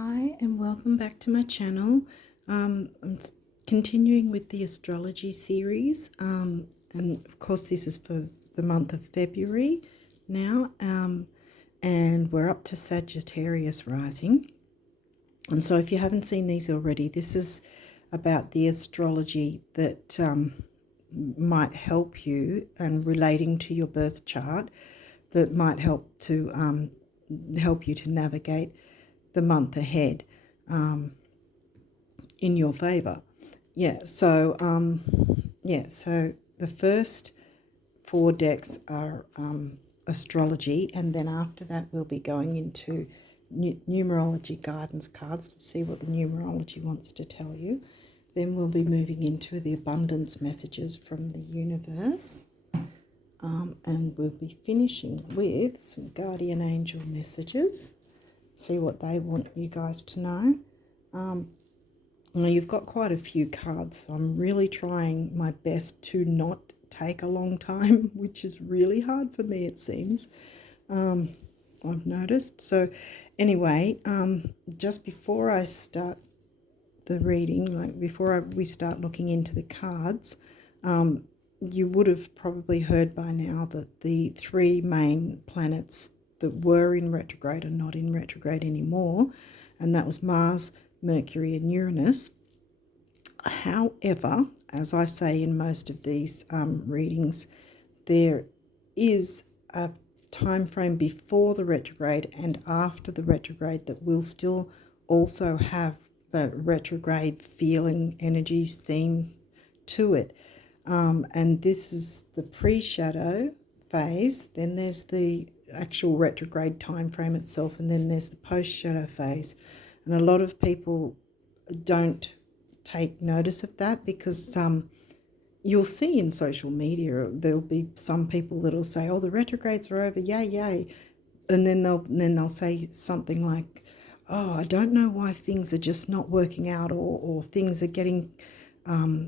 Hi and welcome back to my channel. Continuing with the astrology series, and of course this is for the month of February now, and we're up to Sagittarius rising. And so if you haven't seen these already, this is about the astrology that might help you and relating to your birth chart that might help you to navigate the month ahead in your favor. So the first four decks are astrology, and then after that we'll be going into numerology guidance cards to see what the numerology wants to tell you. Then we'll be moving into the abundance messages from the universe, and we'll be finishing with some guardian angel messages. See what they want you guys to know. Now you've got quite a few cards, so I'm really trying my best to not take a long time, which is really hard for me, it seems. I've noticed. So anyway, just before I start the reading, we start looking into the cards, you would have probably heard by now that the three main planets that were in retrograde are not in retrograde anymore, and that was Mars, Mercury and Uranus. However, as I say in most of these readings, there is a time frame before the retrograde and after the retrograde that will still also have the retrograde feeling, energies, theme to it. And this is the pre-shadow phase. Then there's the actual retrograde time frame itself, and then there's the post-shadow phase. And a lot of people don't take notice of that because you'll see in social media there'll be some people that'll say, oh, the retrogrades are over, yay, and then they'll say something like, oh, I don't know why things are just not working out, or things are getting or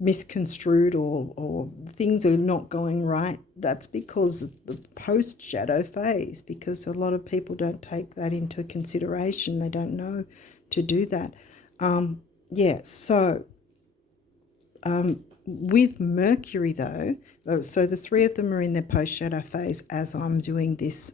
misconstrued, or things are not going right. That's because of the post-shadow phase, because a lot of people don't take that into consideration. They don't know to do that. With Mercury though, so the three of them are in their post-shadow phase as I'm doing this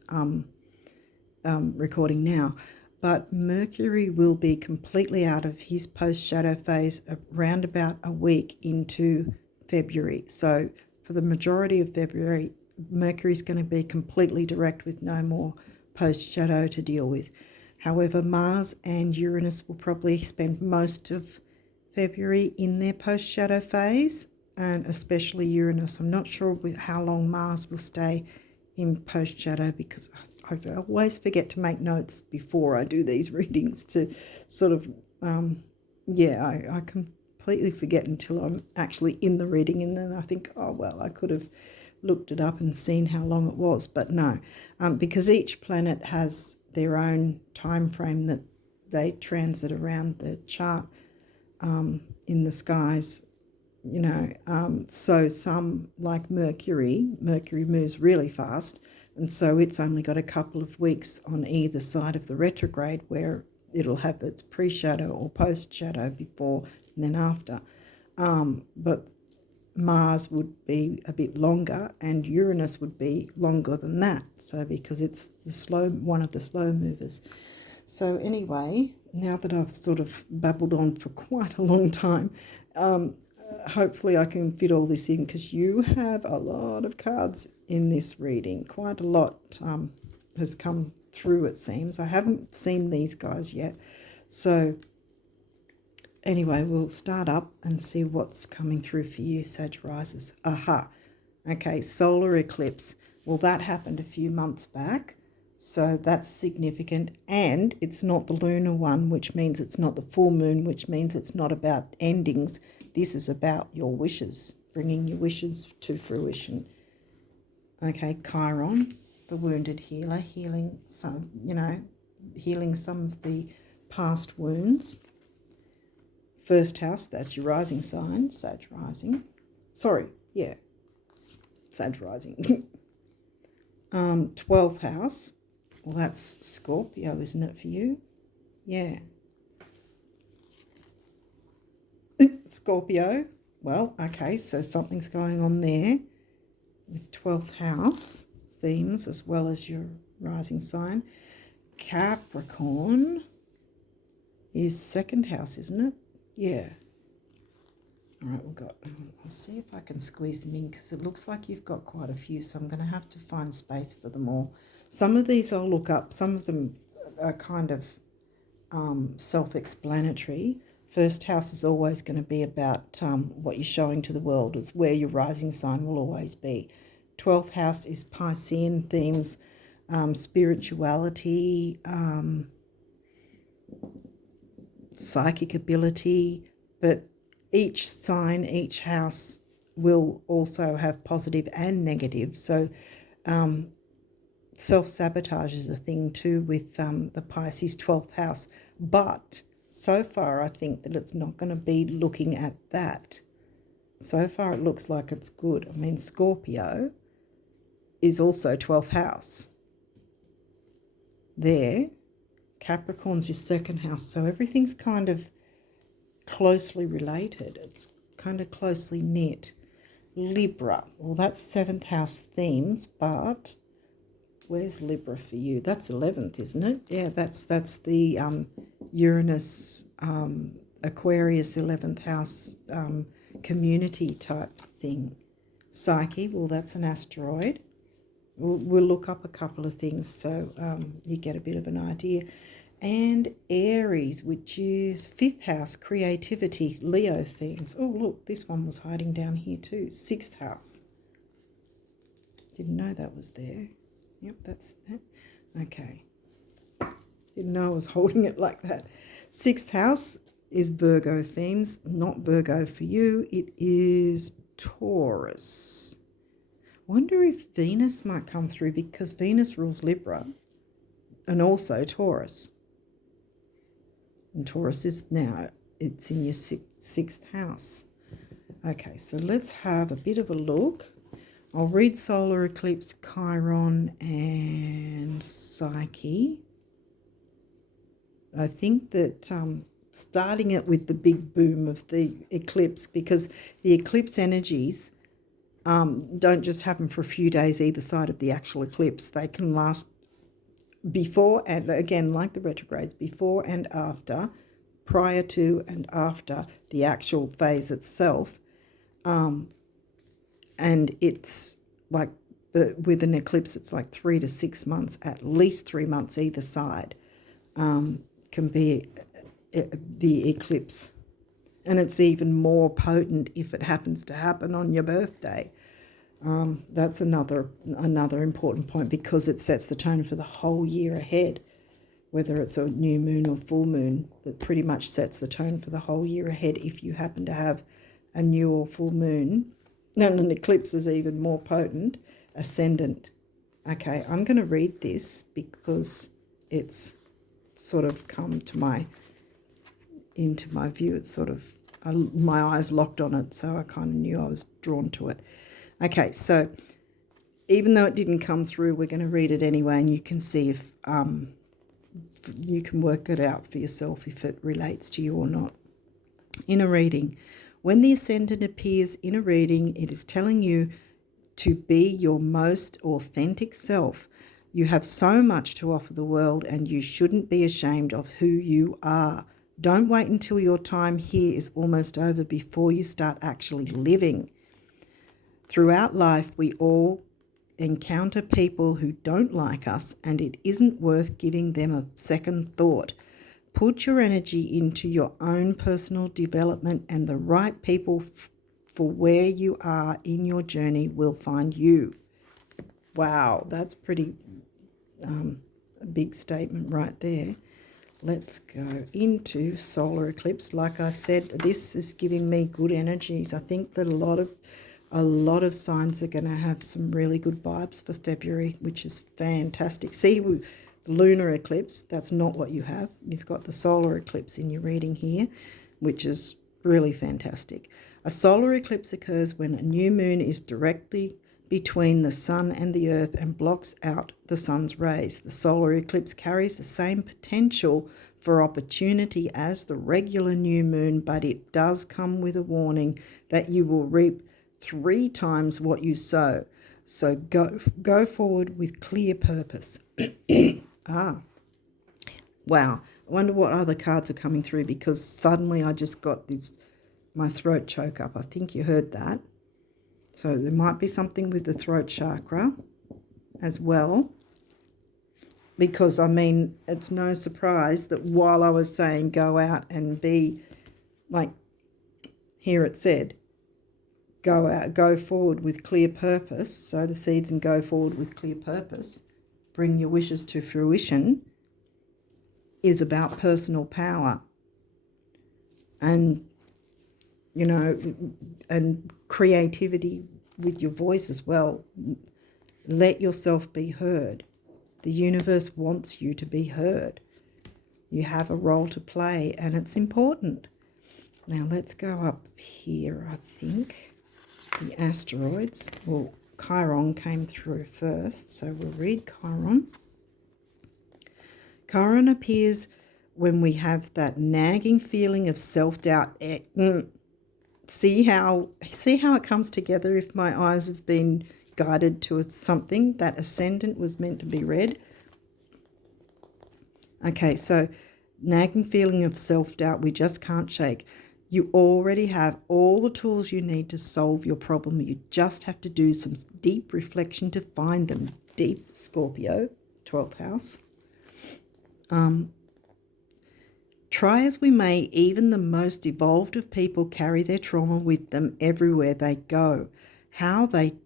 recording now. But Mercury will be completely out of his post-shadow phase around about a week into February. So for the majority of February, Mercury is going to be completely direct with no more post-shadow to deal with. However, Mars and Uranus will probably spend most of February in their post-shadow phase, and especially Uranus. I'm not sure how long Mars will stay in post-shadow because I always forget to make notes before I do these readings to sort of, I completely forget until I'm actually in the reading, and then I think, oh, well, I could have looked it up and seen how long it was, but no, because each planet has their own time frame that they transit around the chart in the skies, so some, like Mercury moves really fast, and so it's only got a couple of weeks on either side of the retrograde where it'll have its pre-shadow or post-shadow before and then after. But Mars would be a bit longer and Uranus would be longer than that, so because it's one of the slow movers. So anyway, now that I've sort of babbled on for quite a long time, hopefully I can fit all this in, because you have a lot of cards in this reading. Quite a lot has come through, it seems. I haven't seen these guys yet. So anyway, we'll start up and see what's coming through for you, Sag risers. Aha. Okay, solar eclipse. Well, that happened a few months back, so that's significant. And it's not the lunar one, which means it's not the full moon, which means it's not about endings. This is about your wishes, bringing your wishes to fruition. Okay, Chiron, the wounded healer, healing some of the past wounds. First house, that's your rising sign, Sag rising. Sag rising. 12th house, Well, that's Scorpio, isn't it, for you? Yeah. Scorpio. Well, okay, so something's going on there with 12th house themes as well as your rising sign. Capricorn is 2nd house, isn't it? Yeah. All right, I'll see if I can squeeze them in because it looks like you've got quite a few, so I'm going to have to find space for them all. Some of these I'll look up. Some of them are kind of self-explanatory. First house is always going to be about what you're showing to the world. It's where your rising sign will always be. 12th house is Piscean themes, spirituality, psychic ability, but each sign, each house will also have positive and negative. So self-sabotage is a thing too with the Pisces 12th house. But so far I think that it's not going to be looking at that. So far it looks like it's good. I mean, Scorpio is also 12th house. There, Capricorn's your 2nd house. So everything's kind of closely related. It's kind of closely knit. Libra, well, that's 7th house themes, but where's Libra for you? That's 11th, isn't it? Yeah, that's the Uranus, Aquarius 11th house community type thing. Psyche, well, that's an asteroid. We'll look up a couple of things so you get a bit of an idea. And Aries, which is 5th house, creativity, Leo themes. Oh, look, this one was hiding down here too. 6th house. Didn't know that was there. Yep, that's that. Okay. Didn't know I was holding it like that. 6th house is Virgo themes. Not Virgo for you. It is Taurus. Wonder if Venus might come through because Venus rules Libra and also Taurus. And Taurus is now, it's in your 6th house. Okay, so let's have a bit of a look. I'll read solar eclipse, Chiron, and Psyche. I think that starting it with the big boom of the eclipse, because the eclipse energies don't just happen for a few days either side of the actual eclipse. They can last before and, again, like the retrogrades, before and after, prior to and after the actual phase itself. And it's like, with an eclipse, it's like 3 to 6 months, at least 3 months either side can be the eclipse. And it's even more potent if it happens to happen on your birthday. That's another important point because it sets the tone for the whole year ahead, whether it's a new moon or full moon, that pretty much sets the tone for the whole year ahead if you happen to have a new or full moon. And an eclipse is even more potent, ascendant. Okay, I'm going to read this because it's sort of come to into my view. It's sort of, my eyes locked on it, so I kind of knew I was drawn to it. Okay, so even though it didn't come through, we're going to read it anyway, and you can see if you can work it out for yourself if it relates to you or not. In a reading, when the Ascendant appears in a reading, it is telling you to be your most authentic self. You have so much to offer the world, and you shouldn't be ashamed of who you are. Don't wait until your time here is almost over before you start actually living. Throughout life, we all encounter people who don't like us, and it isn't worth giving them a second thought. Put your energy into your own personal development, and the right people for where you are in your journey will find you. Wow, that's pretty a big statement right there. Let's go into solar eclipse. Like I said, this is giving me good energies. I think that a lot of signs are going to have some really good vibes for February, which is fantastic. See, with lunar eclipse, that's not what you have. You've got the solar eclipse in your reading here, which is really fantastic. A solar eclipse occurs when a new moon is directly between the sun and the earth and blocks out the sun's rays. The solar eclipse carries the same potential for opportunity as the regular new moon, but it does come with a warning that you will reap 3 times what you sow. So go forward with clear purpose. Wow. I wonder what other cards are coming through, because suddenly I just got my throat choke up. I think you heard that. So there might be something with the throat chakra as well, because, I mean, it's no surprise that while I was saying go out and be, like here it said, go forward with clear purpose, sow the seeds and go forward with clear purpose, bring your wishes to fruition, is about personal power and, you know, and creativity with your voice as well. Let yourself be heard. The universe wants you to be heard. You have a role to play, and it's important. Now let's go up here, I think. The asteroids. Well, Chiron came through first, so we'll read Chiron. Chiron appears when we have that nagging feeling of self-doubt. See how it comes together if my eyes have been guided to something. That Ascendant was meant to be read. Okay, so nagging feeling of self-doubt we just can't shake. You already have all the tools you need to solve your problem. You just have to do some deep reflection to find them. Deep, Scorpio, 12th house. Try as we may, even the most evolved of people carry their trauma with them everywhere they go. How they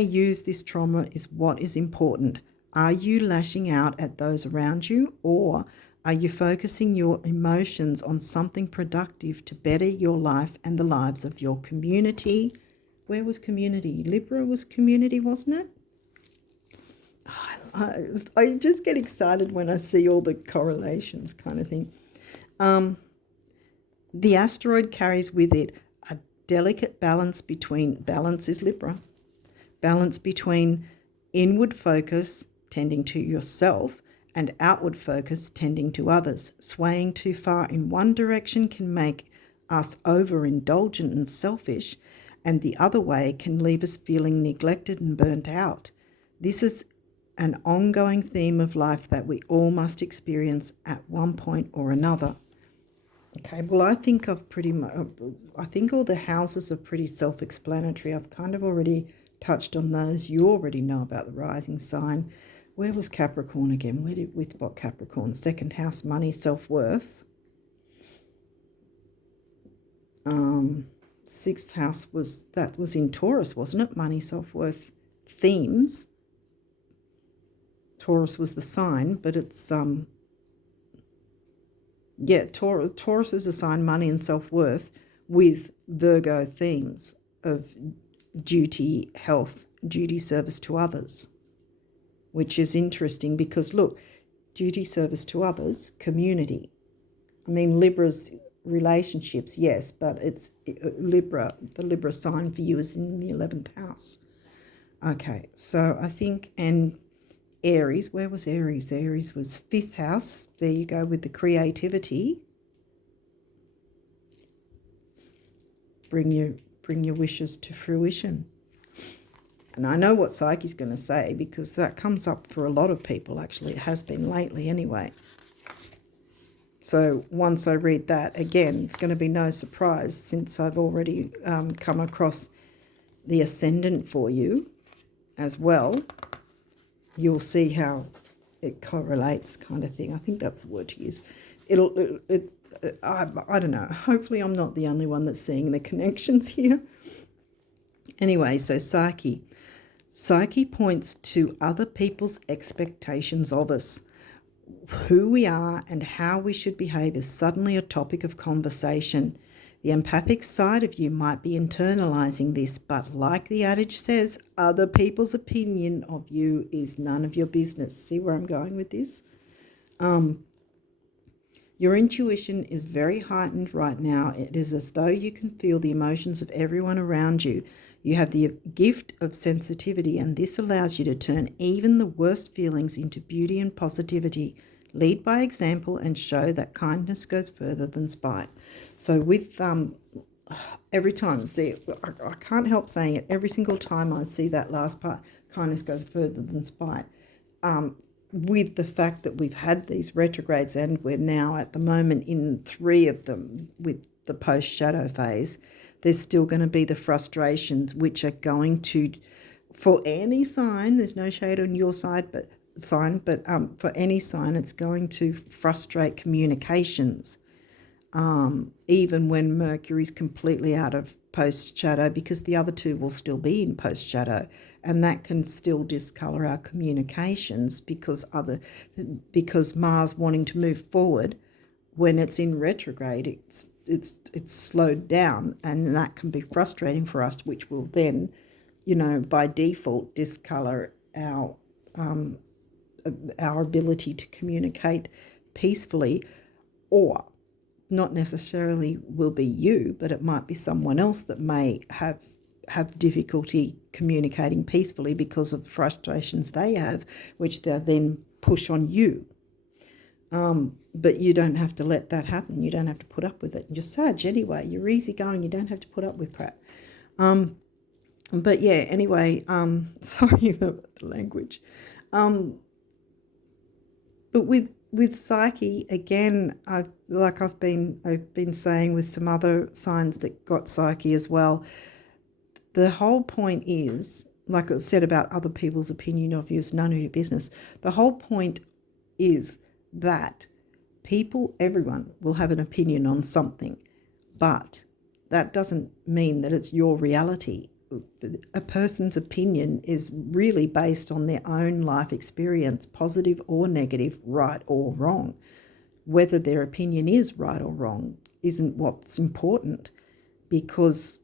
use this trauma is what is important. Are you lashing out at those around you, or are you focusing your emotions on something productive to better your life and the lives of your community? Where was community? Libra was community, wasn't it? I just get excited when I see all the correlations kind of thing. The asteroid carries with it a delicate balance is Libra, balance between inward focus, tending to yourself, and outward focus, tending to others. Swaying too far in one direction can make us overindulgent and selfish, and the other way can leave us feeling neglected and burnt out. This is an ongoing theme of life that we all must experience at one point or another. Okay, well, I think I think all the houses are pretty self-explanatory. I've kind of already touched on those. You already know about the rising sign. Where was Capricorn again? Where did we spot Capricorn? 2nd house, money, self-worth. 6th house was in Taurus, wasn't it? Money, self-worth, themes. Taurus was the sign, but it's Taurus is a sign, money and self-worth, with Virgo themes of duty, health, duty, service to others, which is interesting because, look, duty, service to others, community. I mean, Libra's relationships, yes, but it's the Libra sign for you is in the 11th house. Okay, so I think, and Aries, where was Aries? Aries was 5th house. There you go with the creativity. Bring your wishes to fruition. And I know what Psyche's going to say, because that comes up for a lot of people, actually. It has been lately anyway. So once I read that, again, it's going to be no surprise, since I've already come across the Ascendant for you as well. You'll see how it correlates, kind of thing. I think that's the word to use. I don't know. Hopefully I'm not the only one that's seeing the connections here. Anyway, so Psyche. Psyche points to other people's expectations of us. Who we are and how we should behave is suddenly a topic of conversation. The empathic side of you might be internalizing this, but like the adage says, other people's opinion of you is none of your business. See where I'm going with this? Your intuition is very heightened right now. It is as though you can feel the emotions of everyone around you. You have the gift of sensitivity, and this allows you to turn even the worst feelings into beauty and positivity. Lead by example and show that kindness goes further than spite. So with every time, see, I can't help saying it, every single time I see that last part, kindness goes further than spite. With the fact that we've had these retrogrades and we're now at the moment in 3 of them with the post-shadow phase, there's still going to be the frustrations which are going to, for any sign, there's no shade on your side, but for any sign, it's going to frustrate communications, even when Mercury's completely out of post-shadow, because the other 2 will still be in post-shadow, and that can still discolour our communications because Mars wanting to move forward, when it's in retrograde, it's slowed down, and that can be frustrating for us, which will then, by default discolour our ability to communicate peacefully, or not necessarily will be you, but it might be someone else that may have difficulty communicating peacefully because of the frustrations they have, which they'll then push on you. But you don't have to let that happen. You don't have to put up with it. You're Sag anyway. You're easygoing. You don't have to put up with crap. But yeah, anyway, sorry about the language. But with Psyche, again, I've been saying with some other signs that got Psyche as well, the whole point is, like I said about other people's opinion of you is none of your business. The whole point is that everyone will have an opinion on something, but that doesn't mean that it's your reality. A person's opinion is really based on their own life experience, positive or negative, right or wrong. Whether their opinion is right or wrong isn't what's important, because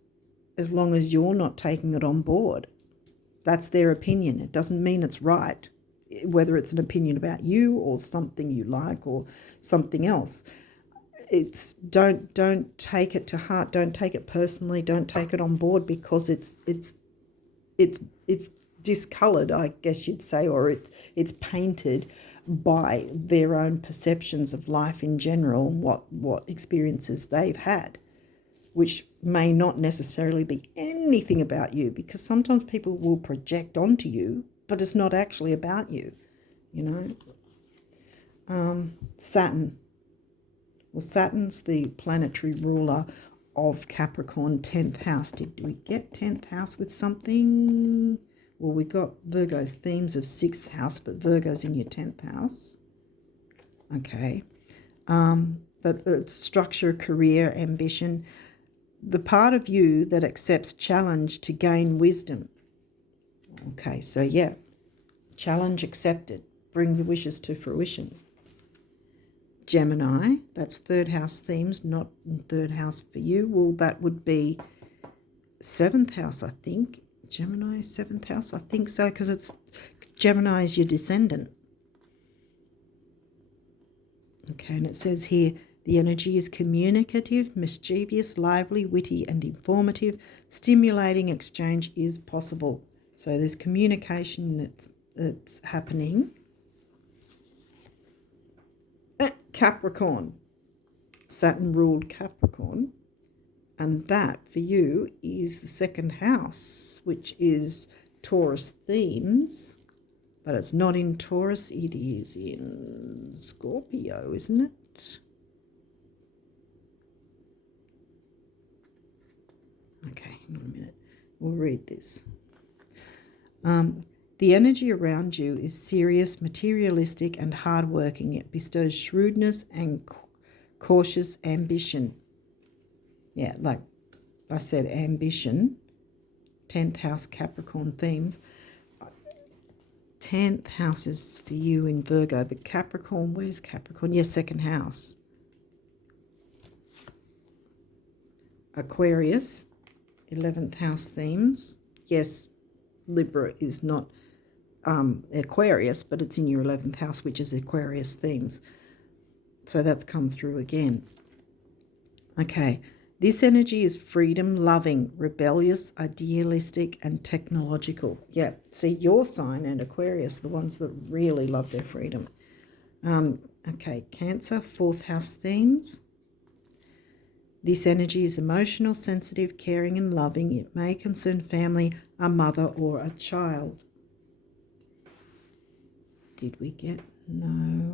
as long as you're not taking it on board, that's their opinion. It doesn't mean it's right, whether it's an opinion about you or something you like or something else. It's don't take it to heart, don't take it personally, don't take it on board, because it's discoloured, I guess you'd say, or it's painted by their own perceptions of life in general, what experiences they've had, which may not necessarily be anything about you, because sometimes people will project onto you, but it's not actually about you, Saturn. Well, Saturn's the planetary ruler of Capricorn, 10th house. Did we get 10th house with something? Well, we got Virgo themes of 6th house, but Virgo's in your 10th house. Okay. That structure, career, ambition, the part of you that accepts challenge to gain wisdom. Okay, so yeah, challenge accepted. Bring your wishes to fruition. Gemini, that's 3rd house themes, not 3rd house for you. Well, that would be 7th house, I think. Gemini, 7th house, I think so, because it's Gemini is your descendant. Okay, and it says here, the energy is communicative, mischievous, lively, witty, and informative. Stimulating exchange is possible. So there's communication that's happening. Capricorn. Saturn ruled Capricorn. And that for you is the 2nd house, which is Taurus themes. But it's not in Taurus, it is in Scorpio, isn't it? Okay, hang on a minute. We'll read this. The energy around you is serious, materialistic, and hardworking. It bestows shrewdness and cautious ambition. Yeah, like I said, ambition. 10th house Capricorn themes. 10th house is for you in Virgo, but Capricorn, where's Capricorn? Yes, 2nd house. Aquarius, 11th house themes. Yes, Libra is not Aquarius, but it's in your 11th house, which is Aquarius themes. So that's come through again. Okay, This energy is freedom loving, rebellious, idealistic, and technological. Yeah, see, your sign and Aquarius, the ones that really love their freedom. Okay, Cancer, 4th house themes. This energy is emotional, sensitive, caring, and loving. It may concern family, a mother, or a child. Did we get? No,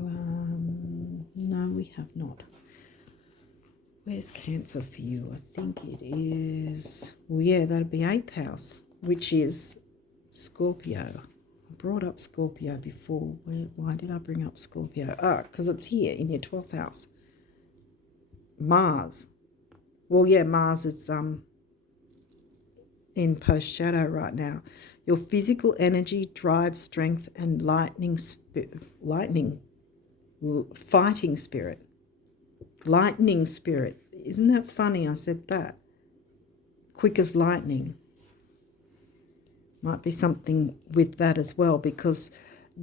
we have not. Where's Cancer for you? I think it is, well, yeah, that'd be 8th house, which is Scorpio. I brought up Scorpio before. Why did I bring up Scorpio? Because it's here in your 12th house. Mars. Well, yeah, Mars is in post-shadow right now. Your physical energy, drive, strength, and fighting spirit. Lightning spirit. Isn't that funny I said that? Quick as lightning. Might be something with that as well, because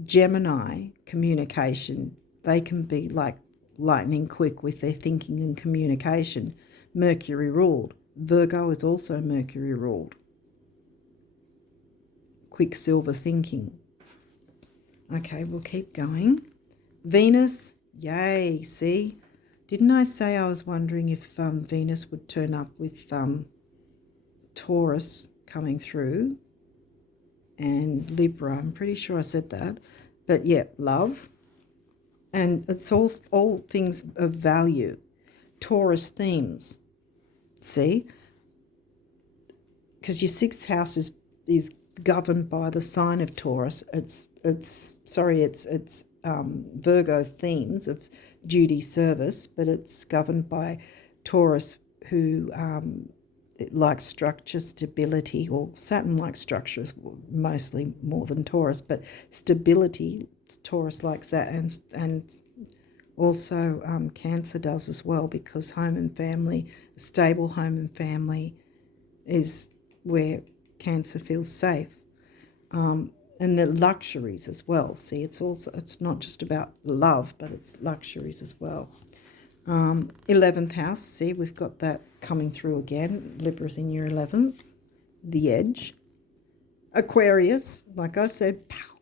Gemini communication, they can be like lightning quick with their thinking and communication. Mercury ruled. Virgo is also Mercury ruled. Quicksilver thinking. Okay, we'll keep going. Venus, yay, see? Didn't I say I was wondering if Venus would turn up with Taurus coming through and Libra? I'm pretty sure I said that. But yeah, love. And it's all things of value. Taurus themes. See? Because your 6th house is governed by the sign of Taurus. It's Virgo themes of duty, service, but it's governed by Taurus, who likes structure, stability, or Saturn likes structure mostly more than Taurus, but stability, Taurus likes that, and also Cancer does as well, because home and family, stable home and family is where Cancer feels safe. And the luxuries as well. See, it's not just about love, but it's luxuries as well. 11th house, see, we've got that coming through again. Libra's in your 11th. The edge. Aquarius, like I said, pow.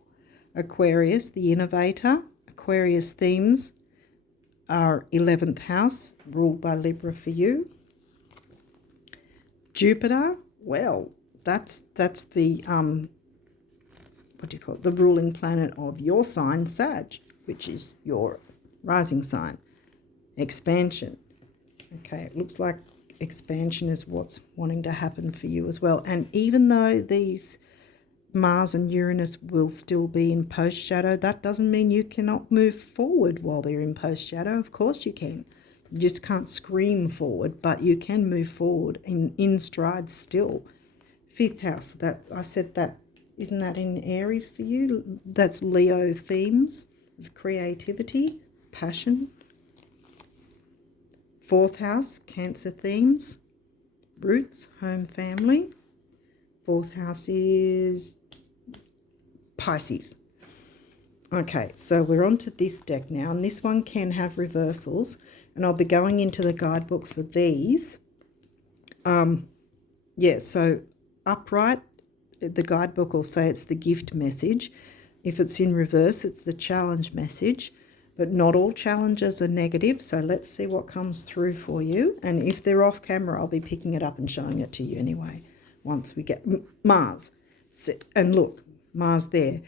Aquarius, the innovator. Aquarius themes are 11th house, ruled by Libra for you. Jupiter, well, that's the what do you call it? The ruling planet of your sign, Sag, which is your rising sign. Expansion. Okay, it looks like expansion is what's wanting to happen for you as well. And even though these Mars and Uranus will still be in post-shadow, that doesn't mean you cannot move forward while they're in post-shadow. Of course you can. You just can't scream forward, but you can move forward in stride still. 5th house, that I said that. Isn't that in Aries for you? That's Leo themes of creativity, passion. 4th house, Cancer themes, roots, home, family. 4th house is Pisces. Okay, so we're on to this deck now, and this one can have reversals, and I'll be going into the guidebook for these. So upright, the guidebook will say it's the gift message. If it's in reverse, it's the challenge message. But not all challenges are negative, so let's see what comes through for you. And if they're off camera, I'll be picking it up and showing it to you anyway, once we get Mars. And look, Mars there.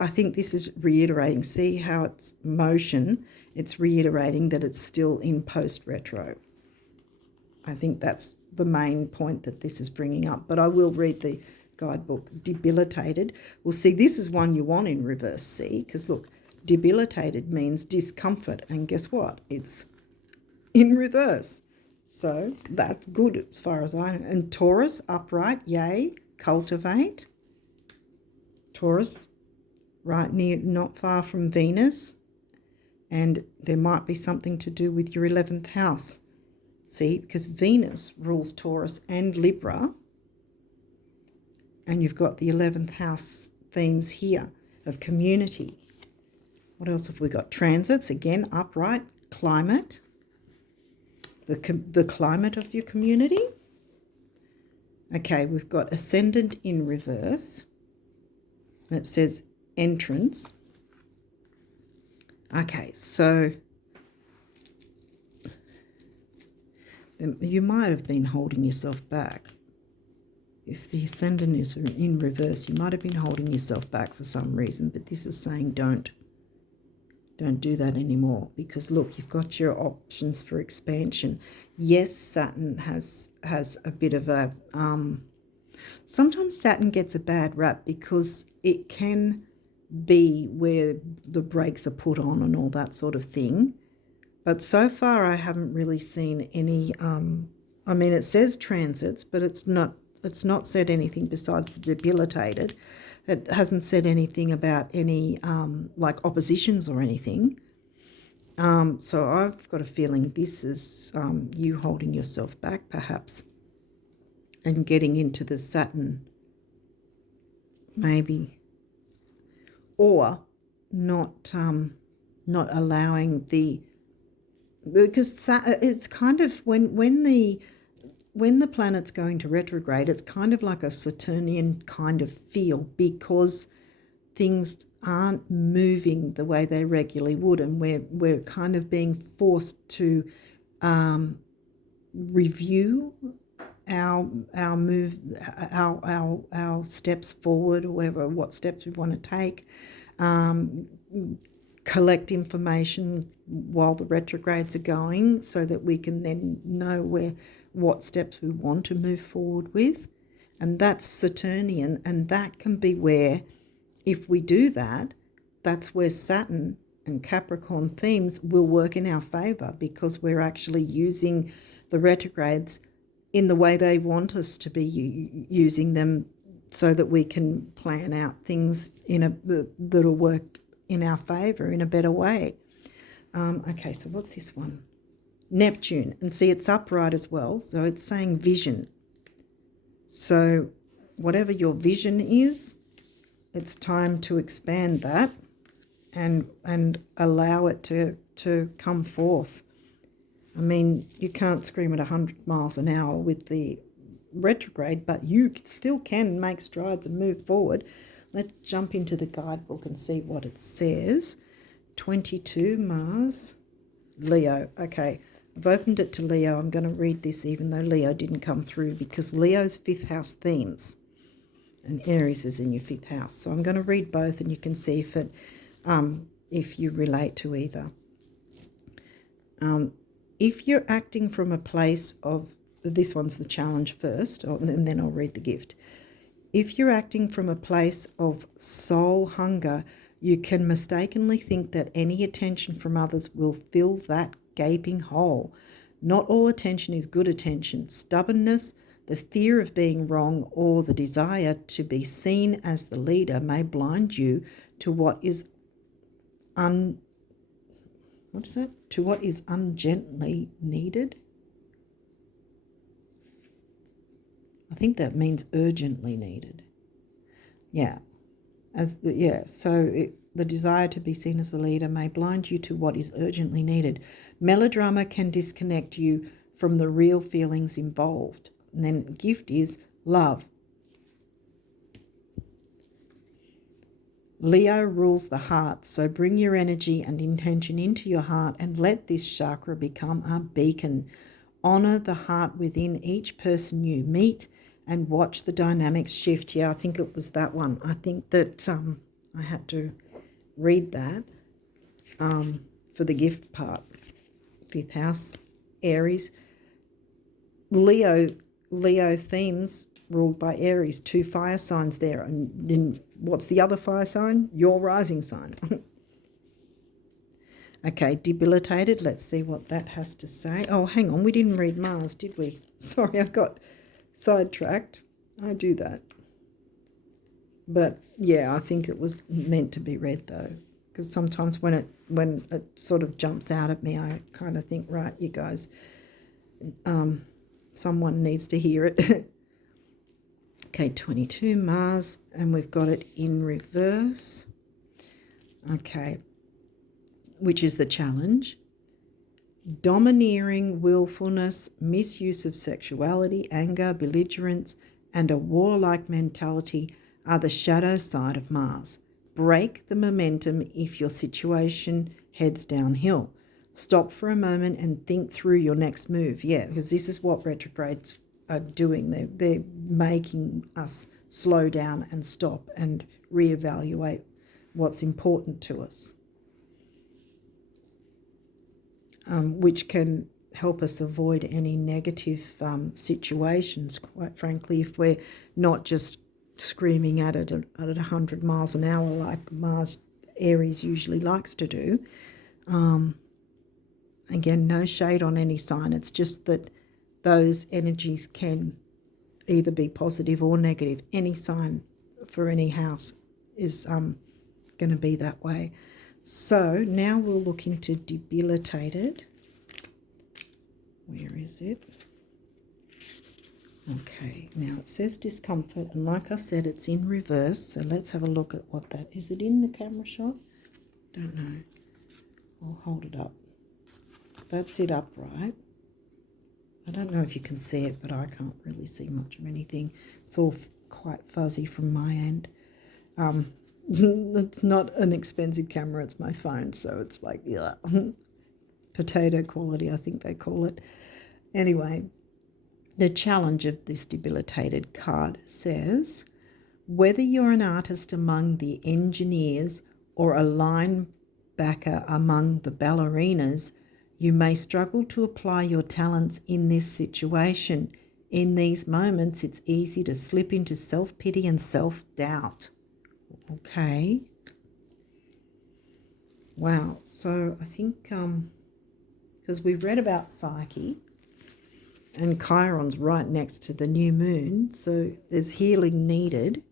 I think this is reiterating. See how it's motion? It's reiterating that it's still in post-retro. I think that's the main point that this is bringing up. But I will read the guidebook. Debilitated. Well, see, this is one you want in reverse, see? Because, look, debilitated means discomfort. And guess what? It's in reverse. So that's good as far as I know. And Taurus, upright, yay, cultivate. Taurus, right near, not far from Venus. And there might be something to do with your 11th house. See, because Venus rules Taurus and Libra. And you've got the 11th house themes here of community. What else have we got? Transits, again, upright, climate. the climate of your community. Okay, we've got Ascendant in reverse, and it says entrance. Okay, so you might have been holding yourself back. If the Ascendant is in reverse, you might have been holding yourself back for some reason, but this is saying don't do that anymore, because look, you've got your options for expansion. Yes, Saturn has a bit of a sometimes Saturn gets a bad rap because it can be where the brakes are put on and all that sort of thing. But so far I haven't really seen any I mean, it says transits, but it's not said anything besides the debilitated. It hasn't said anything about any like oppositions or anything. So I've got a feeling this is you holding yourself back perhaps and getting into the Saturn maybe, or not allowing because it's kind of when the planet's going to retrograde, it's kind of like a Saturnian kind of feel, because things aren't moving the way they regularly would, and we're kind of being forced to review our steps forward, or whatever, what steps we want to take, collect information while the retrogrades are going, so that we can then know what steps we want to move forward with. And that's Saturnian, and that can be where, if we do that, that's where Saturn and Capricorn themes will work in our favour, because we're actually using the retrogrades in the way they want us to be using them, so that we can plan out things that'll work in our favour in a better way. Okay, so what's this one? Neptune. And see, it's upright as well, so it's saying vision. So whatever your vision is, it's time to expand that and allow it to come forth. I mean, you can't scream at 100 miles an hour with the retrograde, but you still can make strides and move forward. Let's jump into the guidebook and see what it says. 22, Mars, Leo. Okay, I've opened it to Leo. I'm going to read this even though Leo didn't come through, because Leo's 5th house themes, and Aries is in your 5th house. So I'm going to read both, and you can see if you relate to either. If you're acting from a place of, this one's the challenge first, and then I'll read the gift. If you're acting from a place of soul hunger, you can mistakenly think that any attention from others will fill that gaping hole. Not all attention is good attention. Stubbornness, the fear of being wrong, or the desire to be seen as the leader may blind you to what is ungently needed. I think that means urgently needed. Yeah. The desire to be seen as the leader may blind you to what is urgently needed. Melodrama can disconnect you from the real feelings involved. And then gift is love. Leo rules the heart, so bring your energy and intention into your heart and let this chakra become a beacon. Honor the heart within each person you meet and watch the dynamics shift. Yeah, I think it was that one. I think that I had to read that for the gift part. 5th house, Aries. Leo themes ruled by Aries, 2 fire signs there. And then what's the other fire sign? Your rising sign. Okay, debilitated. Let's see what that has to say. Oh, hang on. We didn't read Mars, did we? Sorry, I got sidetracked. I do that. But yeah, I think it was meant to be read though, because sometimes when it sort of jumps out at me, I kind of think, right, you guys, someone needs to hear it. Okay, 22, Mars, and we've got it in reverse. Okay, which is the challenge. Domineering, willfulness, misuse of sexuality, anger, belligerence, and a warlike mentality are the shadow side of Mars. Break the momentum if your situation heads downhill. Stop for a moment and think through your next move. Yeah, because this is what retrogrades are doing. They're making us slow down and stop and reevaluate what's important to us, which can help us avoid any negative situations, quite frankly, if we're not just screaming at it at 100 miles an hour like Mars Aries usually likes to do. Again, no shade on any sign. It's just that those energies can either be positive or negative. Any sign for any house is going to be that way. So now we'll look into debilitated. Where is it? Okay, now it says discomfort, and like I said, it's in reverse. So let's have a look at what that is. It in the camera shot? Don't know. I'll hold it up. That's it upright. I don't know if you can see it, but I can't really see much of anything. It's all quite fuzzy from my end. It's not an expensive camera, it's my phone, so it's like, yeah, potato quality, I think they call it. Anyway, the challenge of this debilitated card says, whether you're an artist among the engineers or a linebacker among the ballerinas, you may struggle to apply your talents in this situation. In these moments, it's easy to slip into self-pity and self-doubt. Okay. Wow. So I think because we've read about Psyche and Chiron's right next to the new moon, so there's healing needed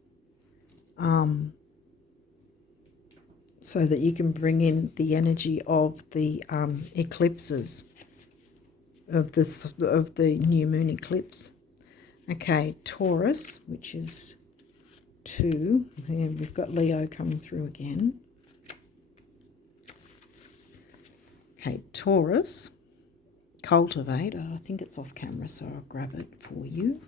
so that you can bring in the energy of the eclipses, of the new moon eclipse. Okay, Taurus, which is 2. And we've got Leo coming through again. Okay, Taurus, cultivate. Oh, I think it's off camera, so I'll grab it for you.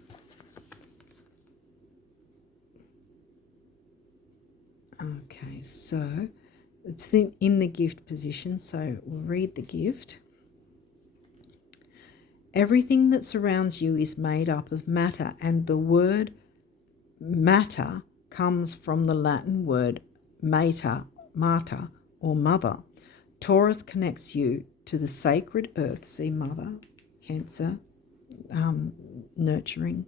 Okay, so it's in the gift position, so we'll read the gift. Everything that surrounds you is made up of matter, and the word matter comes from the Latin word mater, or mother. Taurus connects you to the sacred earth. See, mother, Cancer, nurturing.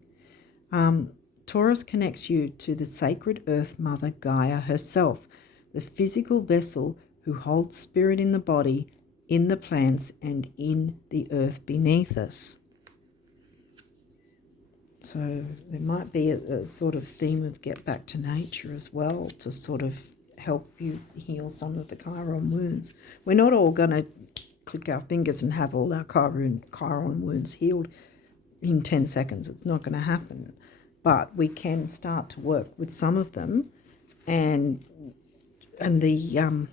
Taurus connects you to the sacred earth mother, Gaia herself, the physical vessel who holds spirit in the body, in the plants, and in the earth beneath us. So there might be a sort of theme of get back to nature as well, to sort of help you heal some of the Chiron wounds. We're not all going to click our fingers and have all our Chiron wounds healed in 10 seconds. It's not going to happen. But we can start to work with some of them, and the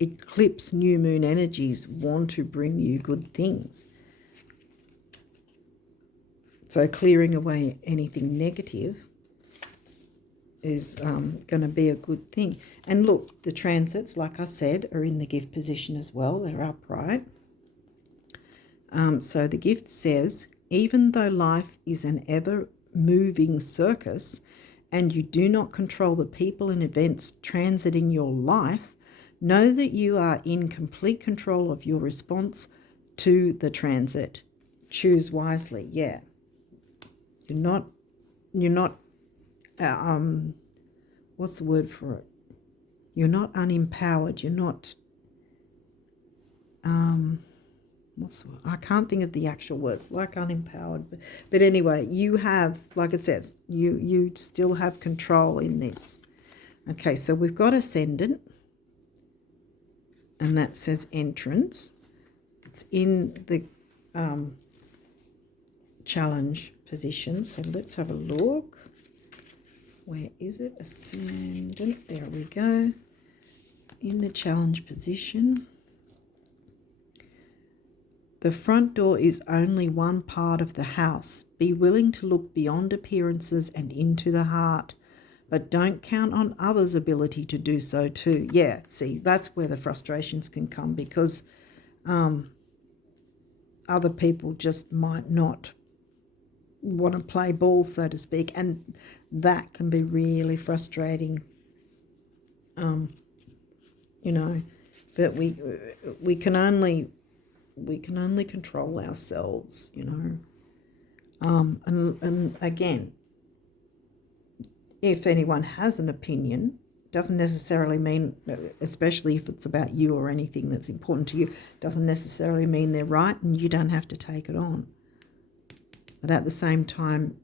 eclipse new moon energies want to bring you good things. So clearing away anything negative is going to be a good thing. And look, the transits, like I said, are in the gift position as well. They're upright. So the gift says, even though life is an ever-moving circus and you do not control the people and events transiting your life, know that you are in complete control of your response to the transit. Choose wisely. Yeah. You're not, what's the word for it? You're not unempowered. You're not, what's the word? I can't think of the actual words, like unempowered. But anyway, you have, like it says, you still have control in this. Okay, so we've got Ascendant, and that says entrance. It's in the challenge position. So let's have a look. Where is it? Ascendant. There we go. In the challenge position. The front door is only one part of the house. Be willing to look beyond appearances and into the heart, but don't count on others' ability to do so too. Yeah, see, that's where the frustrations can come, because other people just might not want to play ball, so to speak, and that can be really frustrating. You know, but we can only control ourselves, you know. And again, if anyone has an opinion, doesn't necessarily mean, especially if it's about you or anything that's important to you, doesn't necessarily mean they're right, and you don't have to take it on. But at the same time,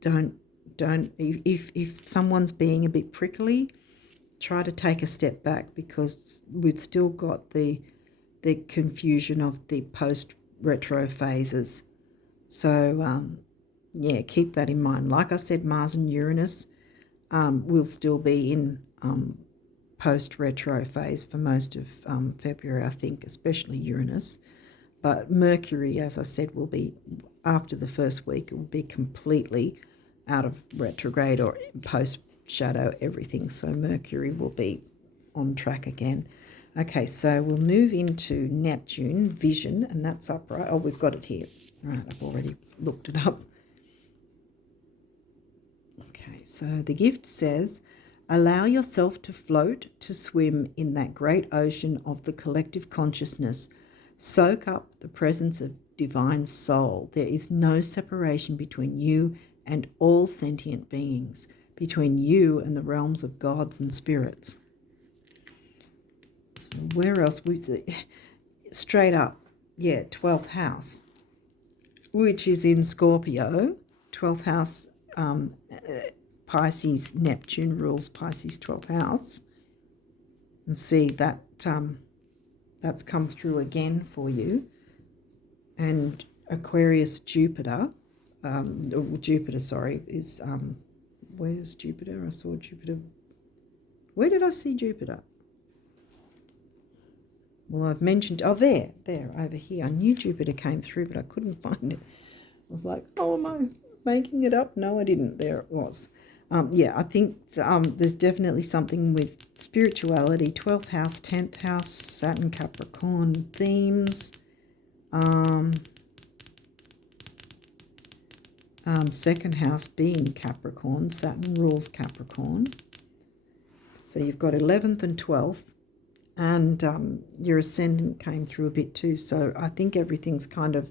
don't if someone's being a bit prickly, try to take a step back, because we've still got the confusion of the post-retro phases. So, yeah, keep that in mind. Like I said, Mars and Uranus will still be in post-retro phase for most of February, I think, especially Uranus. But Mercury, as I said, will be, after the first week, it will be completely out of retrograde or post-shadow everything. So Mercury will be on track again. Okay, so we'll move into Neptune, vision, and that's upright. Oh, we've got it here. Right, I've already looked it up. Okay, so the gift says, allow yourself to float, to swim in that great ocean of the collective consciousness. Soak up the presence of divine soul. There is no separation between you and all sentient beings, between you and the realms of gods and spirits. So where else? Straight up, yeah, 12th house, which is in Scorpio. 12th house, Pisces, Neptune rules Pisces 12th house. And see that that's come through again for you. And Aquarius, Jupiter, is, where's Jupiter? I saw Jupiter. Where did I see Jupiter? Well, I've mentioned, there, over here. I knew Jupiter came through, but I couldn't find it. I was like, oh, am I making it up? No, I didn't. There it was. Yeah, I think there's definitely something with spirituality, 12th house, 10th house, Saturn, Capricorn themes. Second house being Capricorn. Saturn rules Capricorn. So you've got 11th and 12th. And your ascendant came through a bit too. So I think everything's kind of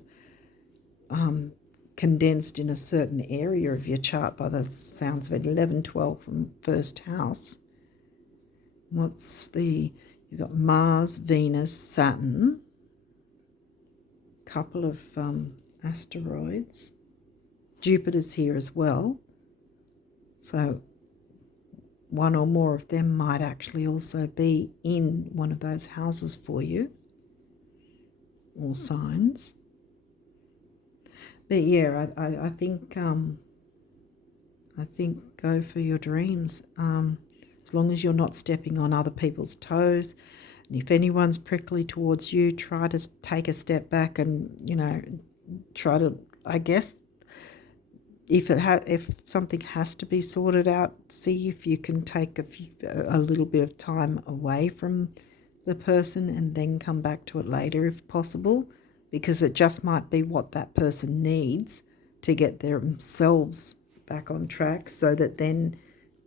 condensed in a certain area of your chart by the sounds of it. 11, 12 and first house. You've got Mars, Venus, Saturn. Couple of asteroids. Jupiter's here as well. So one or more of them might actually also be in one of those houses for you, or signs. But yeah, I think go for your dreams. As long as you're not stepping on other people's toes, and if anyone's prickly towards you, try to take a step back and, you know, try to, I guess, if something has to be sorted out, see if you can take a little bit of time away from the person and then come back to it later if possible, because it just might be what that person needs to get themselves back on track, so that then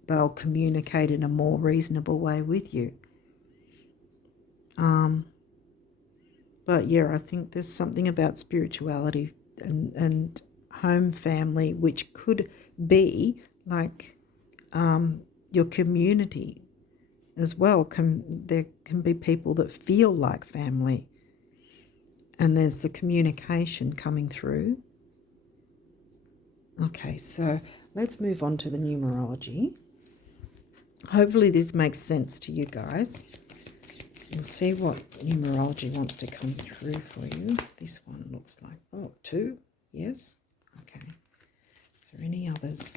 they'll communicate in a more reasonable way with you. But yeah, I think there's something about spirituality and home, family, which could be like your community as well. There can be people that feel like family, and there's the communication coming through. Okay, so let's move on to the numerology. Hopefully this makes sense to you guys. We'll see what numerology wants to come through for you. This one looks like, 2, yes. Okay. Is there any others?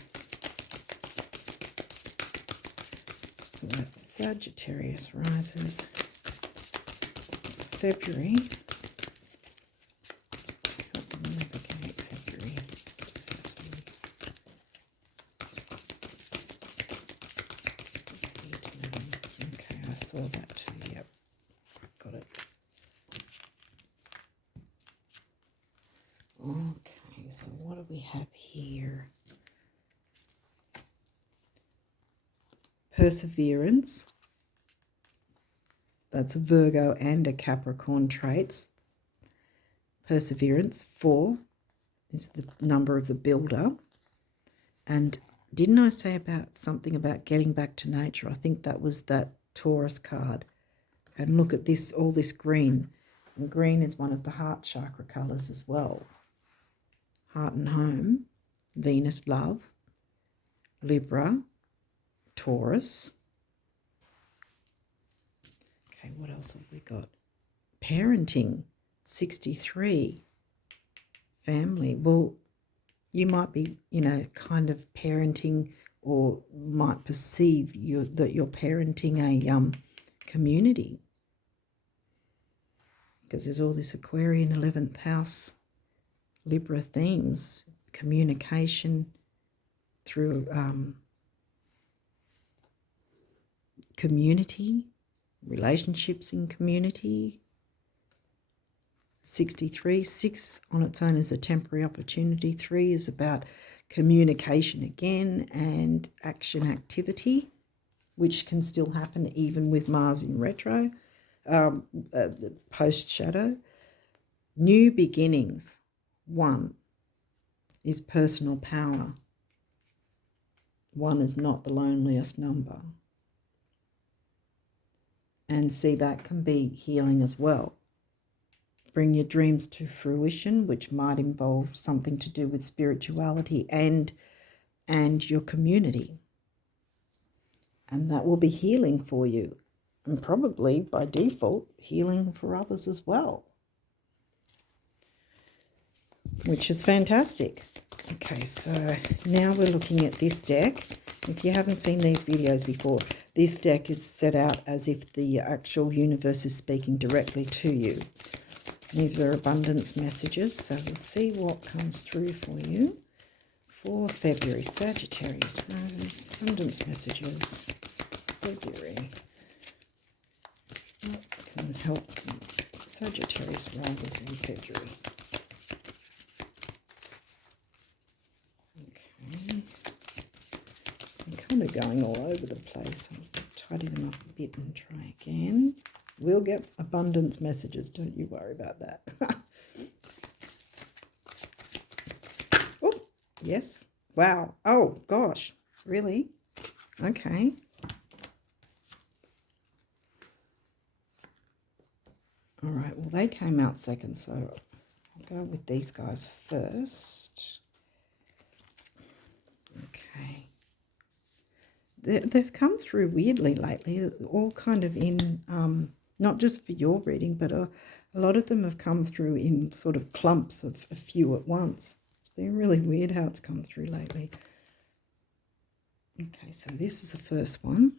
Sagittarius rises February. Navigate February successfully. Okay, I saw that too. Yep, got it. Okay, so what do we have here? Perseverance. That's a Virgo and a Capricorn traits. Perseverance. 4 is the number of the builder. And didn't I say about something about getting back to nature? I think that was that Taurus card. And look at this, all this green. And green is one of the heart chakra colours as well. Heart and home, Venus, love, Libra, Taurus. Okay, what else have we got? Parenting, 63. Family. Well, you might be, kind of parenting, or might perceive that you're parenting a community. Because there's all this Aquarian 11th house Libra themes, communication through community, relationships in community. 63, 6 on its own is a temporary opportunity. 3 is about communication again and action activity, which can still happen even with Mars in retro, post-shadow. New beginnings. 1 is personal power. 1 is not the loneliest number. And see, that can be healing as well. Bring your dreams to fruition, which might involve something to do with spirituality and your community. And that will be healing for you. And probably, by default, healing for others as well. Which is fantastic. Okay, so now we're looking at this deck. If you haven't seen these videos before, this deck is set out as if the actual universe is speaking directly to you. These are abundance messages, so we'll see what comes through for you for February. Sagittarius, rises, abundance messages, February. What can help Sagittarius rises in February? Okay. I'm kind of going all over the place. I'll tidy them up a bit and try again. We'll get abundance messages, don't you worry about that. Oh, yes. Wow. Oh, gosh. Really? Okay. All right, well, they came out second, so I'll go with these guys first. Okay. They've come through weirdly lately, all kind of in... not just for your reading, but a lot of them have come through in sort of clumps of a few at once. It's been really weird how it's come through lately. Okay, so this is the first one.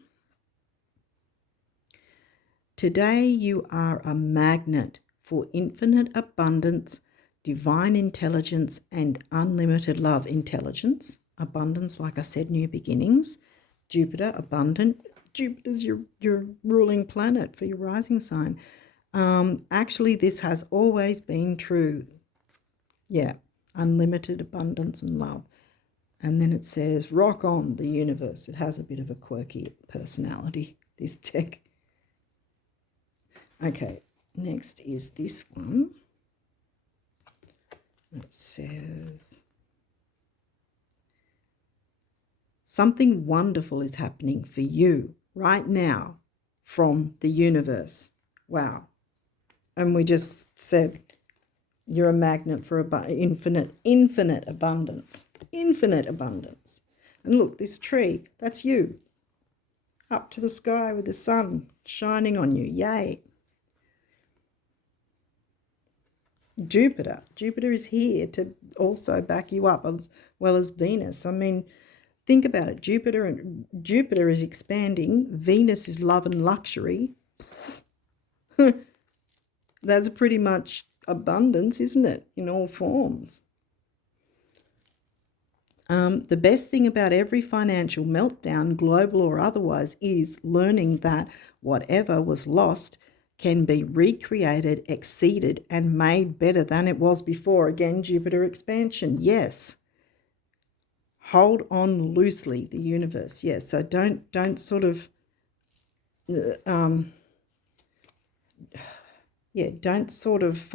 Today you are a magnet for infinite abundance, divine intelligence, and unlimited love. Intelligence, abundance, like I said, new beginnings. Jupiter, abundant. Jupiter's your ruling planet for your rising sign. Actually, this has always been true. Yeah, unlimited abundance and love. And then it says, rock on, the universe. It has a bit of a quirky personality, this deck. Okay, next is this one. It says, something wonderful is happening for you right now from the universe. Wow. And we just said you're a magnet for infinite abundance. Infinite abundance. And look, this tree, that's you. Up to the sky with the sun shining on you. Yay. Jupiter. Jupiter is here to also back you up, as well as Venus. I mean, think about it. Jupiter is expanding. Venus is love and luxury. That's pretty much abundance, isn't it, in all forms? The best thing about every financial meltdown, global or otherwise, is learning that whatever was lost can be recreated, exceeded, and made better than it was before. Again, Jupiter expansion. Yes. Hold on loosely, the universe. Yes. So don't sort of don't sort of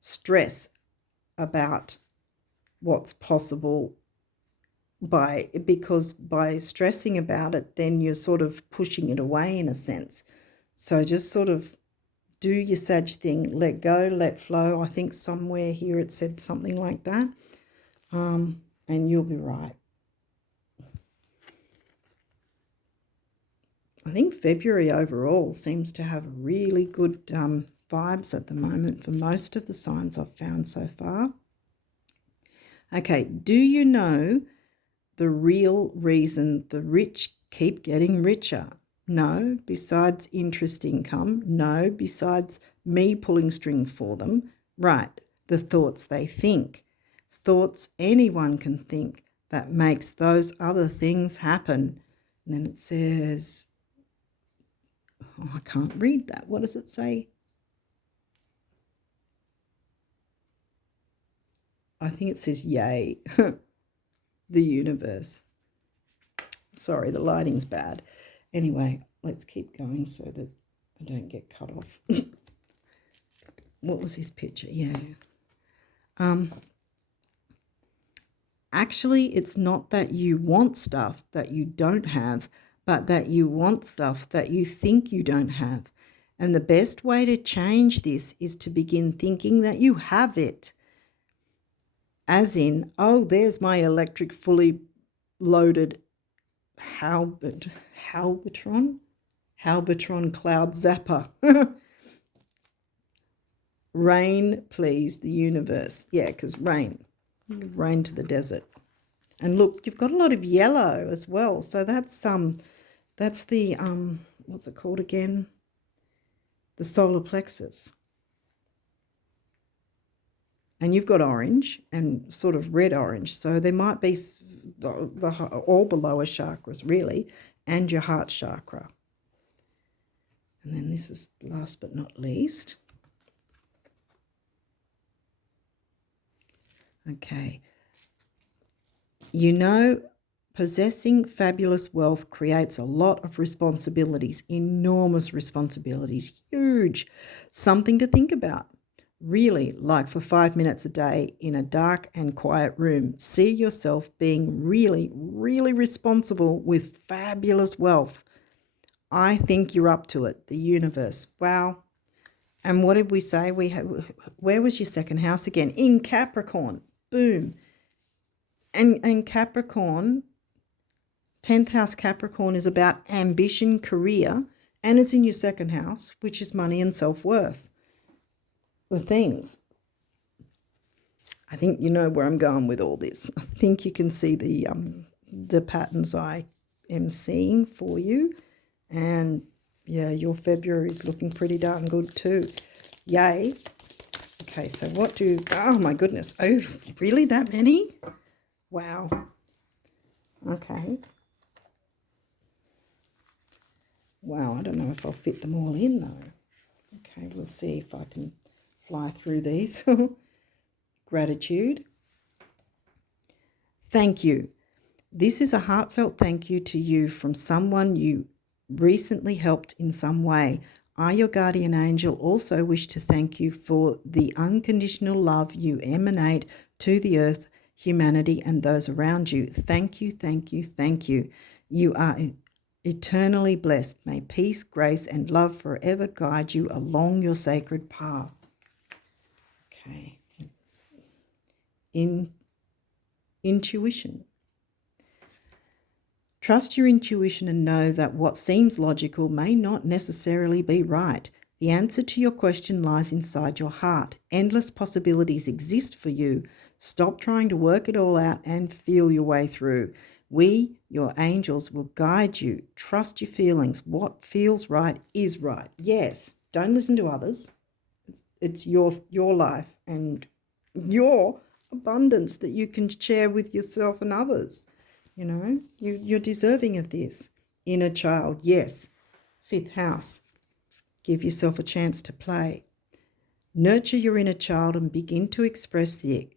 stress about what's possible because by stressing about it, then you're sort of pushing it away in a sense. So just sort of do your Sag thing, let go, let flow. I think somewhere here it said something like that, and you'll be right. I think February overall seems to have really good vibes at the moment for most of the signs I've found so far. Okay, do you know the real reason the rich keep getting richer? No, besides interest income. No, besides me pulling strings for them. Right, the thoughts they think. Thoughts anyone can think that makes those other things happen. And then it says, oh, I can't read that. What does it say? I think it says, yay, the universe. Sorry, the lighting's bad. Anyway, let's keep going so that I don't get cut off. What was his picture? Yeah. Actually, it's not that you want stuff that you don't have, but that you want stuff that you think you don't have. And the best way to change this is to begin thinking that you have it. As in, oh, there's my electric fully loaded Halbertron cloud zapper. Rain, please, the universe. Yeah, because rain to the desert. And look, you've got a lot of yellow as well. So that's the what's it called again? The solar plexus. And you've got orange and sort of red orange. So there might be all the lower chakras really, and your heart chakra. And then this is last but not least. Okay. You know, possessing fabulous wealth creates a lot of responsibilities, enormous responsibilities, huge. Something to think about. Really, like for 5 minutes a day in a dark and quiet room, see yourself being really, really responsible with fabulous wealth. I think you're up to it, the universe. Wow. And what did we say? Where was your second house again? In Capricorn. Boom. And Capricorn, 10th house Capricorn is about ambition, career, and it's in your second house, which is money and self-worth. The things. I think you know where I'm going with all this. I think you can see the patterns I am seeing for you. And yeah, your February is looking pretty darn good too. Yay. Okay, so oh my goodness. Oh, really that many? Wow. Okay. Wow, I don't know if I'll fit them all in though. Okay, we'll see if I can fly through these. Gratitude. Thank you. This is a heartfelt thank you to you from someone you recently helped in some way. I, your guardian angel, also wish to thank you for the unconditional love you emanate to the earth, humanity, and those around you. Thank you, thank you, thank you. You are eternally blessed. May peace, grace, and love forever guide you along your sacred path. Okay. Intuition. Trust your intuition and know that what seems logical may not necessarily be right. The answer to your question lies inside your heart. Endless possibilities exist for you. Stop trying to work it all out and feel your way through. We, your angels, will guide you. Trust your feelings. What feels right is right. Yes, don't listen to others. It's your life and your abundance that you can share with yourself and others. You know, you're deserving of this. Inner child, yes. 5th house, give yourself a chance to play. Nurture your inner child and begin to express the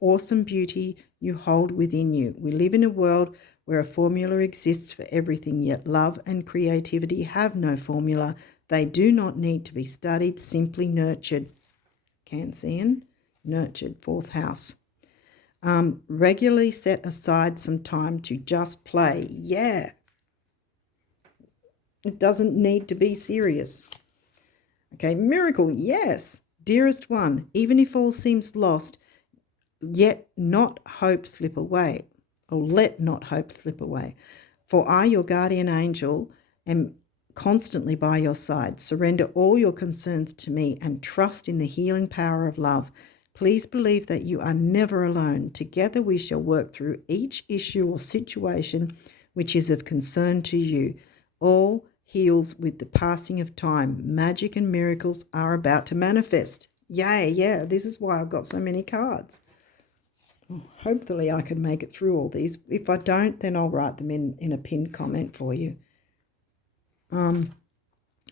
awesome beauty you hold within you. We live in a world where a formula exists for everything, yet love and creativity have no formula. They do not need to be studied, simply nurtured. Cancerian, nurtured, 4th house. Regularly set aside some time to just play. Yeah. It doesn't need to be serious. Okay, miracle, yes. Dearest one, even if all seems lost, yet not hope slip away, or let not hope slip away. For I, your guardian angel, am constantly by your side. Surrender all your concerns to me and trust in the healing power of love. Please believe that you are never alone. Together we shall work through each issue or situation which is of concern to you. All heals with the passing of time. Magic and miracles are about to manifest. Yay, yeah, this is why I've got so many cards. Hopefully I can make it through all these. If I don't, then I'll write them in a pinned comment for you.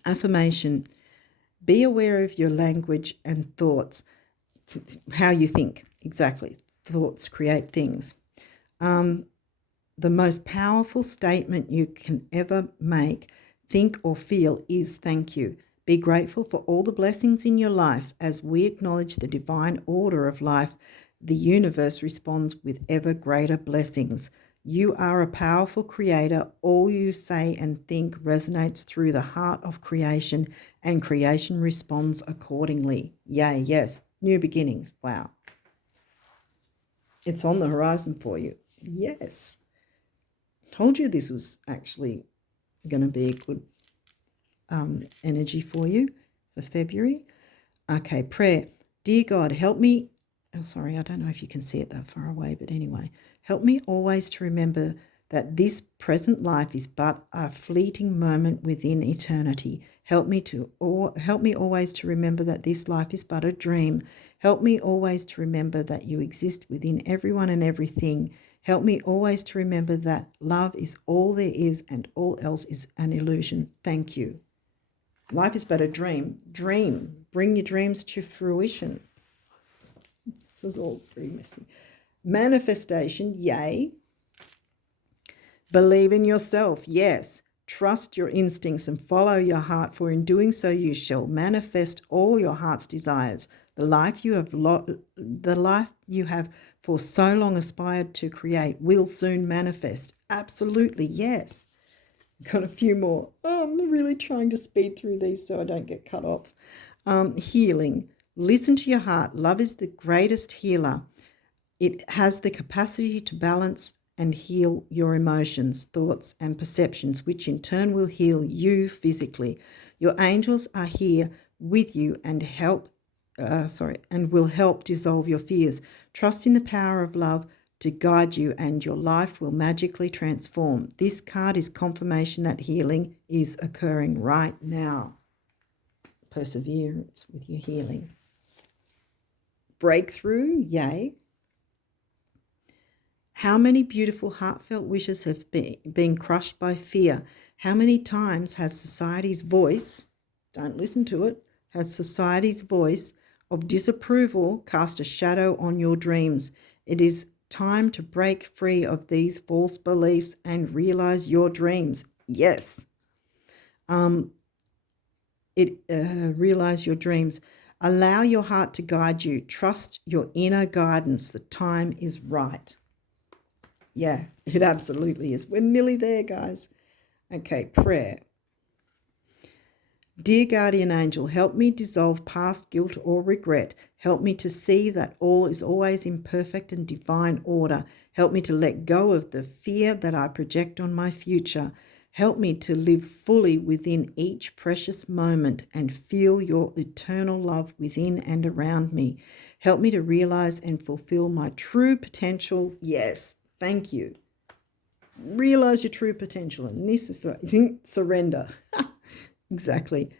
Affirmation. Be aware of your language and thoughts. How you think, exactly. Thoughts create things. The most powerful statement you can ever make, think or feel is thank you. Be grateful for all the blessings in your life. As we acknowledge the divine order of life, the universe responds with ever greater blessings. You are a powerful creator. All you say and think resonates through the heart of creation, and creation responds accordingly. Yay, yes. New beginnings. Wow. It's on the horizon for you. Yes. Told you this was actually going to be a good energy for you for February. Okay, prayer. Dear God, help me. Oh, sorry, I don't know if you can see it that far away, but anyway, help me always to remember that this present life is but a fleeting moment within eternity. Help me always to remember that this life is but a dream. Help me always to remember that you exist within everyone and everything. Help me always to remember that love is all there is and all else is an illusion. Thank you. Life is but a dream. Dream. Bring your dreams to fruition. This is all very messy. Manifestation, yay. Believe in yourself, yes. Trust your instincts and follow your heart, for in doing so you shall manifest all your heart's desires. The life you have for so long aspired to create will soon manifest. Absolutely, yes. Got a few more. Oh, I'm really trying to speed through these so I don't get cut off. Healing. Listen to your heart. Love is the greatest healer. It has the capacity to balance and heal your emotions, thoughts, and perceptions, which in turn will heal you physically. Your angels are here with you and will help dissolve your fears. Trust in the power of love to guide you, and your life will magically transform. This card is confirmation that healing is occurring right now. Perseverance with your healing. Breakthrough, yay. How many beautiful heartfelt wishes have been crushed by fear? How many times has society's voice, don't listen to it, has society's voice of disapproval cast a shadow on your dreams? It is time to break free of these false beliefs and realize your dreams. Yes. Realize your dreams. Allow your heart to guide you. Trust your inner guidance. The time is right. Yeah, it absolutely is. We're nearly there, guys. Okay, prayer. Dear guardian angel, help me dissolve past guilt or regret. Help me to see that all is always in perfect and divine order. Help me to let go of the fear that I project on my future. Help me to live fully within each precious moment and feel your eternal love within and around me. Help me to realize and fulfill my true potential. Yes, thank you. Realize your true potential. And this is the surrender. Exactly.